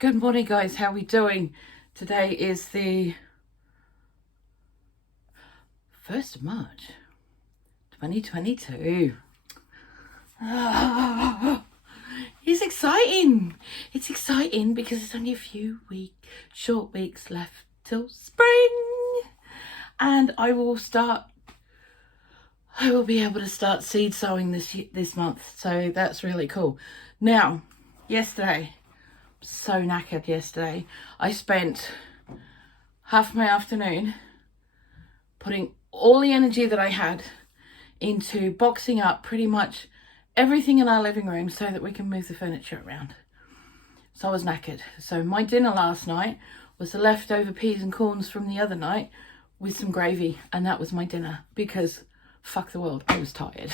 Good morning, guys. How are we doing? Today is the 1st of March, 2022. It's exciting. It's exciting because it's only a few short weeks left till spring. And I will be able to start seed sowing this month. So that's really cool. Now, yesterday, so knackered yesterday. I spent half my afternoon putting all the energy that I had into boxing up pretty much everything in our living room so that we can move the furniture around. So I was knackered. So my dinner last night was the leftover peas and corns from the other night with some gravy, and that was my dinner because fuck the world, I was tired.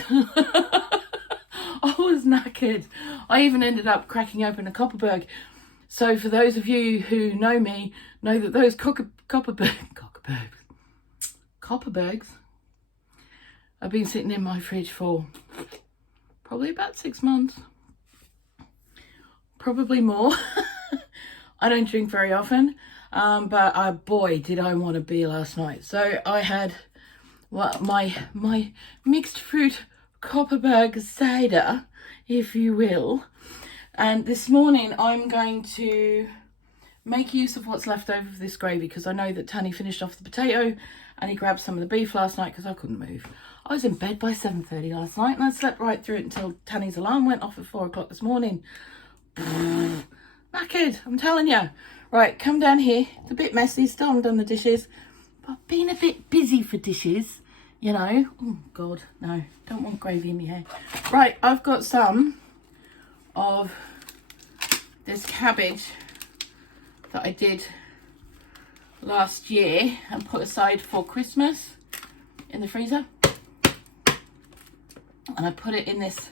I was knackered. I even ended up cracking open a Copperberg. So for those of you who know me, know that those Copperbergs have been sitting in my fridge for probably about 6 months. Probably more. I don't drink very often, but boy, did I want a beer last night. So I had my mixed fruit Copperberg cider, if you will. And this morning I'm going to make use of what's left over of this gravy because I know that Tanny finished off the potato and he grabbed some of the beef last night because I couldn't move. I was in bed by 7:30 last night and I slept right through it until Tanny's alarm went off at 4 o'clock this morning. Knackered, I'm telling you. Right, come down here. It's a bit messy, still haven't done the dishes, but been a bit busy for dishes, you know. Oh God, no, don't want gravy in my hair. Right, I've got some of this cabbage that I did last year and put aside for Christmas in the freezer, and I put it in this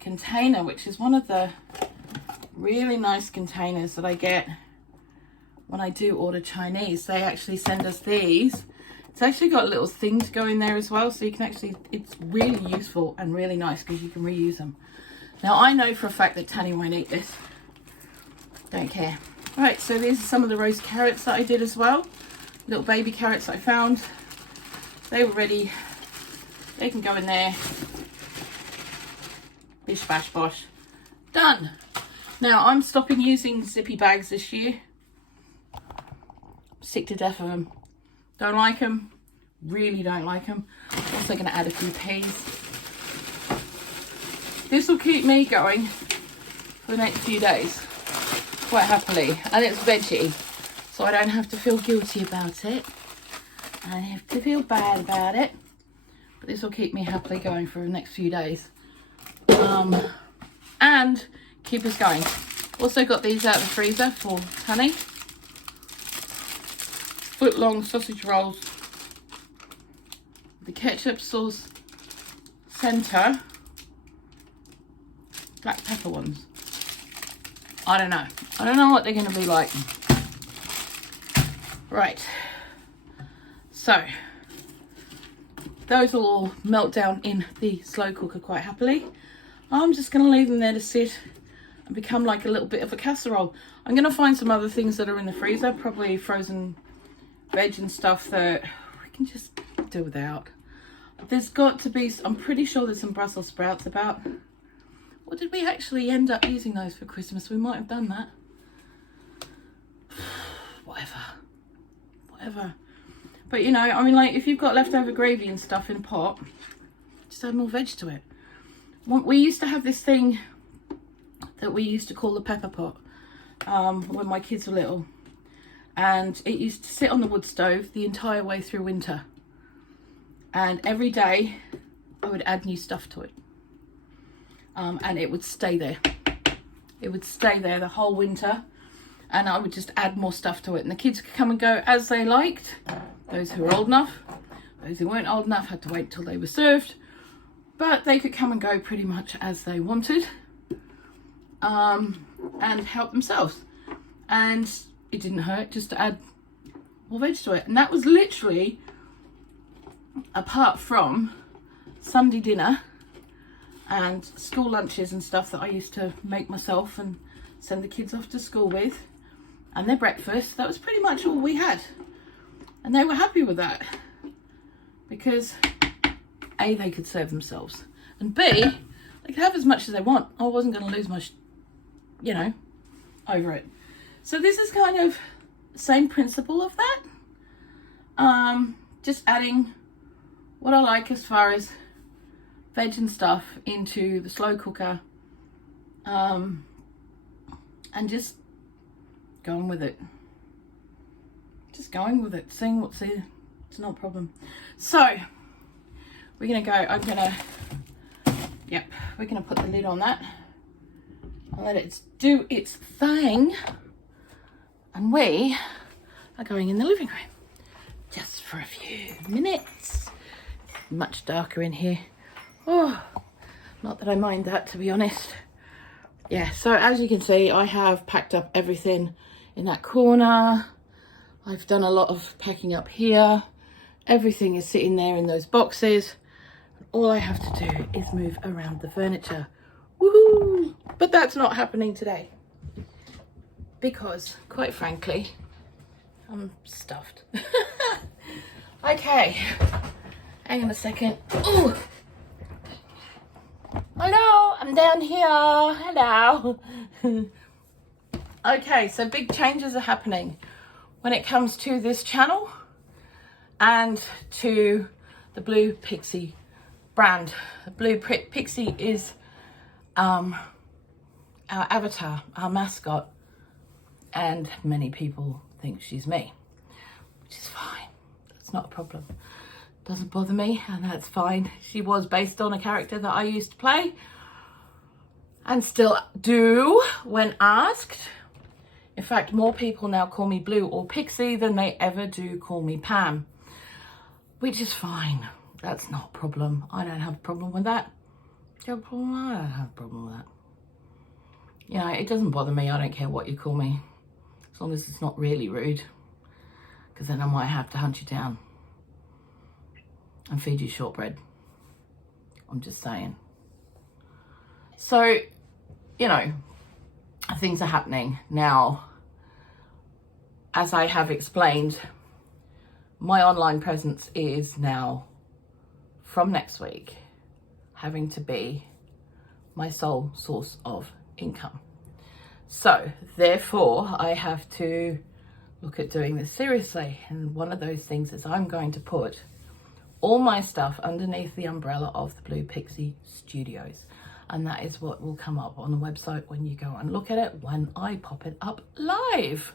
container, which is one of the really nice containers that I get when I do order Chinese. They actually send us these. It's actually got a little thing to go in there as well, so you can actually, it's really useful and really nice because you can reuse them. Now, I know for a fact that Tanny won't eat this. Don't care. Right, so these are some of the roast carrots that I did as well. Little baby carrots I found. They were ready. They can go in there. Bish, bash, bosh. Done. Now, I'm stopping using zippy bags this year. Sick to death of them. Don't like them. Really don't like them. Also going to add a few peas. This will keep me going for the next few days, quite happily. And it's veggie, so I don't have to feel guilty about it. I don't have to feel bad about it. But this will keep me happily going for the next few days. And keep us going. Also got these out of the freezer for Tanny. Foot-long sausage rolls. The ketchup sauce centre. Black pepper ones. I don't know. I don't know what they're going to be like. Right. So, those will all melt down in the slow cooker quite happily. I'm just going to leave them there to sit and become like a little bit of a casserole. I'm going to find some other things that are in the freezer, probably frozen veg and stuff that we can just do without. There's got to be, I'm pretty sure there's some Brussels sprouts about. Or did we actually end up using those for Christmas? We might have done that. Whatever. But you know, I mean, like if you've got leftover gravy and stuff in a pot, just add more veg to it. We used to have this thing that we used to call the pepper pot when my kids were little. And it used to sit on the wood stove the entire way through winter. And every day I would add new stuff to it. And it would stay there. It would stay there the whole winter, and I would just add more stuff to it. And the kids could come and go as they liked. Those who were old enough, those who weren't old enough had to wait till they were served. But they could come and go pretty much as they wanted, and help themselves. And it didn't hurt just to add more veg to it. And that was literally, apart from Sunday dinner and school lunches and stuff that I used to make myself and send the kids off to school with, and their breakfast. That was pretty much all we had. And they were happy with that. Because A, they could serve themselves. And B, they could have as much as they want. I wasn't going to lose my, over it. So this is kind of the same principle of that. Just adding what I like as far as veg and stuff into the slow cooker. And just going with it. Seeing what's there. It's not a problem. So we're gonna go, we're gonna put the lid on that and let it do its thing. And we are going in the living room just for a few minutes. Much darker in here. Oh, not that I mind that, to be honest. Yeah, so as you can see, I have packed up everything in that corner. I've done a lot of packing up here. Everything is sitting there in those boxes. All I have to do is move around the furniture. Woohoo! But that's not happening today. Because, quite frankly, I'm stuffed. Okay. Hang on a second. Ooh. Hello, I'm down here. Hello. Okay, so big changes are happening when it comes to this channel and to the Blue Pixie brand. The Blue Pixie is our avatar, our mascot, and many people think she's me, which is fine. That's not a problem. Doesn't bother me, and that's fine. She was based on a character that I used to play and still do when asked. In fact, more people now call me Blue or Pixie than they ever do call me Pam, which is fine. That's not a problem. I don't have a problem with that. Do you have a problem? I don't have a problem with that. You know, it doesn't bother me. I don't care what you call me, as long as it's not really rude, because then I might have to hunt you down and feed you shortbread. I'm just saying. So, you know, things are happening now. As I have explained, my online presence is now, from next week, having to be my sole source of income. So therefore I have to look at doing this seriously, and one of those things is I'm going to put all my stuff underneath the umbrella of the Blue Pixie Studios, and that is what will come up on the website when you go and look at it when I pop it up live.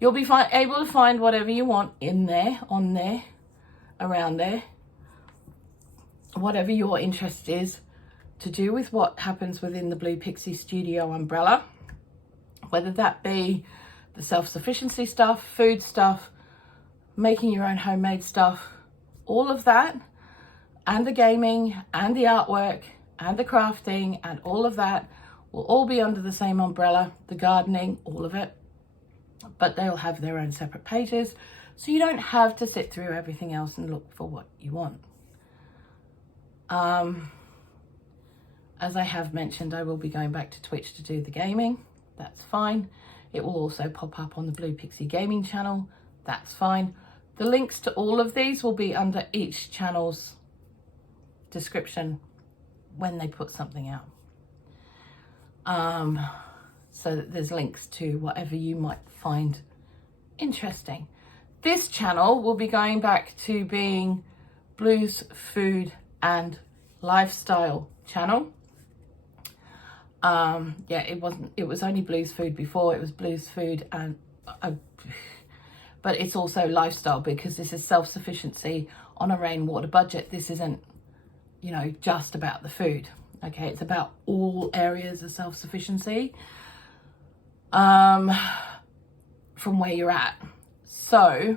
You'll be able to find whatever you want in there, on there, around there, whatever your interest is to do with what happens within the Blue Pixie Studio umbrella, whether that be the self-sufficiency stuff, food stuff, making your own homemade stuff, all of that, and the gaming and the artwork and the crafting and all of that will all be under the same umbrella, the gardening, all of it, but they'll have their own separate pages, so you don't have to sit through everything else and look for what you want. As I have mentioned, I will be going back to Twitch to do the gaming. That's fine. It will also pop up on the Blue Pixie Gaming channel. That's fine. The links to all of these will be under each channel's description when they put something out. So that there's links to whatever you might find interesting. This channel will be going back to being Blue's Food and Lifestyle channel. Yeah, it was only Blue's Food before. It was Blue's Food and but it's also lifestyle, because this is self-sufficiency on a rainwater budget. This isn't, you know, just about the food. Okay, it's about all areas of self-sufficiency from where you're at. So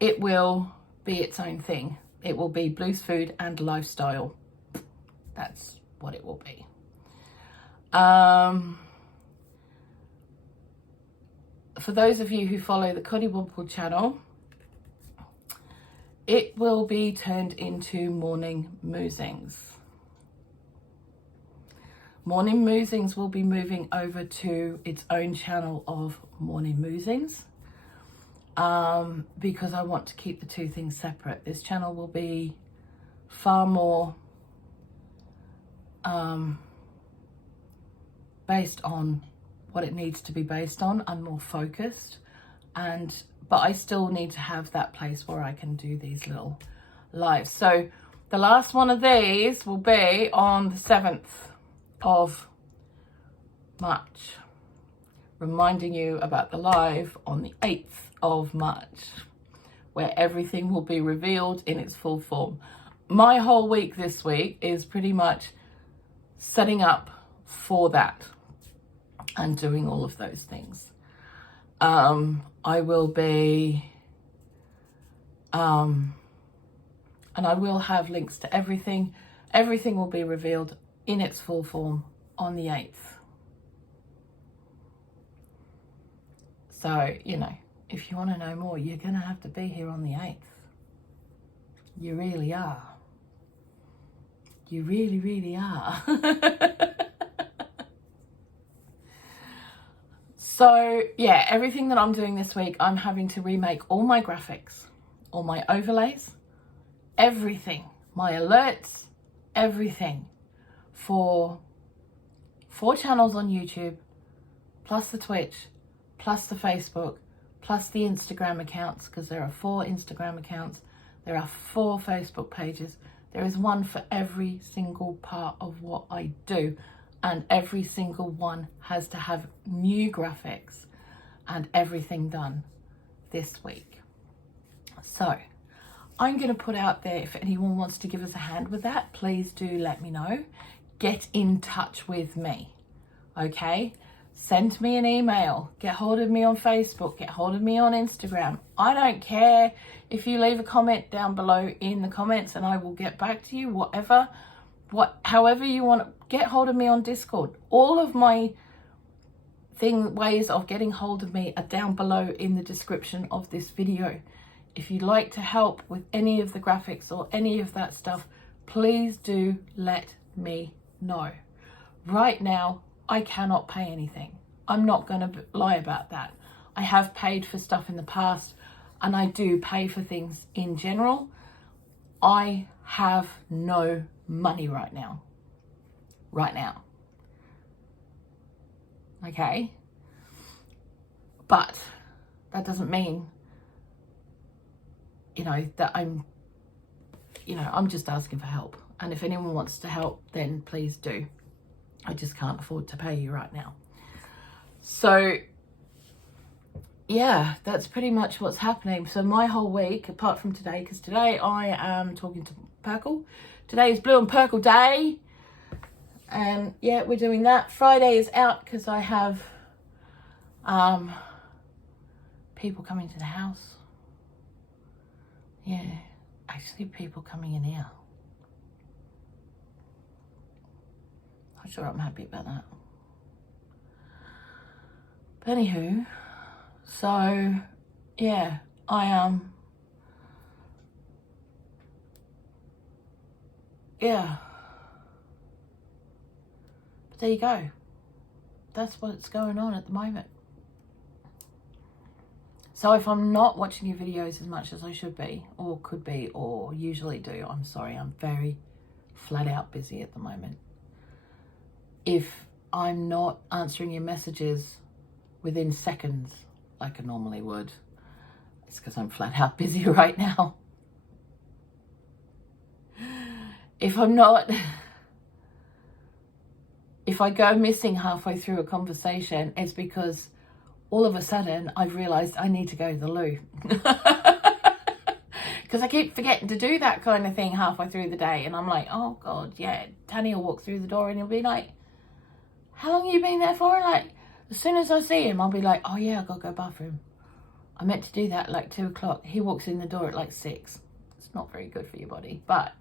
it will be its own thing. It will be Blue's Food and Lifestyle. That's what it will be. For those of you who follow the Coddy Wobble channel, it will be turned into Mawnin Moosins. Mawnin Moosins will be moving over to its own channel of Mawnin Moosins, because I want to keep the two things separate. This channel will be far more based on what it needs to be based on and more focused, but I still need to have that place where I can do these little lives. So the last one of these will be on the 7th of March, reminding you about the live on the 8th of March, where everything will be revealed in its full form. My whole week this week is pretty much setting up for that and doing all of those things. I will be, and I will have links to everything. Everything will be revealed in its full form on the 8th. So, you know, if you want to know more, you're going to have to be here on the 8th. You really are. You really, really are. So, yeah, everything that I'm doing this week, I'm having to remake all my graphics, all my overlays, everything, my alerts, everything for 4 channels on YouTube, plus the Twitch, plus the Facebook, plus the Instagram accounts, because there are 4 Instagram accounts, there are 4 Facebook pages. There is one for every single part of what I do, and every single one has to have new graphics and everything done this week. So I'm going to put out there, if anyone wants to give us a hand with that, please do let me know. Get in touch with me, okay? Send me an email, get hold of me on Facebook, get hold of me on Instagram. I don't care if you leave a comment down below in the comments and I will get back to you, however you want to. Get hold of me on Discord. All of my ways of getting hold of me are down below in the description of this video. If you'd like to help with any of the graphics or any of that stuff, please do let me know. Right now, I cannot pay anything. I'm not going to lie about that. I have paid for stuff in the past, and I do pay for things in general. I have no money right now. Okay? But that doesn't mean, that I'm just asking for help. And if anyone wants to help, then please do. I just can't afford to pay you right now. So, yeah, that's pretty much what's happening. So my whole week, apart from today, because today I am talking to Perkle. Today is Blue and Perkle Day. And yeah, we're doing that. Friday is out because I have people coming to the house. Yeah, actually people coming in here. I'm sure I'm happy about that. But anywho, so yeah, I am. Yeah. But there you go. That's what's going on at the moment. So if I'm not watching your videos as much as I should be, or could be, or usually do, I'm sorry. I'm very flat out busy at the moment. If I'm not answering your messages within seconds, like I normally would, it's because I'm flat out busy right now. If I go missing halfway through a conversation, it's because all of a sudden I've realised I need to go to the loo. Because I keep forgetting to do that kind of thing halfway through the day. And I'm like, oh God, yeah. Danny will walk through the door and he'll be like, how long have you been there for? And like, as soon as I see him, I'll be like, oh yeah, I've got to go bathroom. I meant to do that at like 2 o'clock. He walks in the door at like 6. It's not very good for your body. But,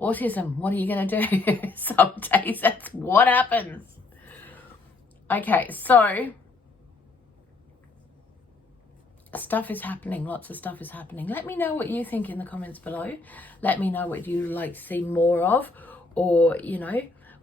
autism, what are you going to do? Some days that's what happens. Okay, so stuff is happening. Lots of stuff is happening. Let me know what you think in the comments below. Let me know what you'd like to see more of, or,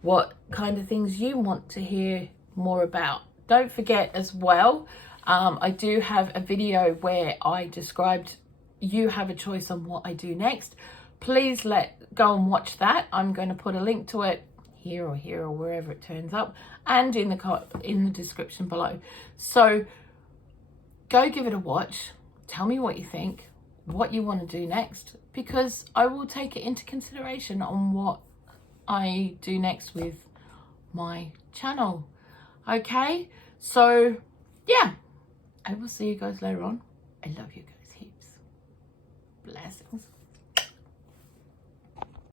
what kind of things you want to hear more about. Don't forget as well, I do have a video where I described, you have a choice on what I do next. Please go and watch that. I'm going to put a link to it here or wherever it turns up, and in the description below. So go give it a watch. Tell me what you think, what you want to do next, because I will take it into consideration on what I do next with my channel. Okay, so yeah, I will see you guys later on. I love you guys heaps. Blessings.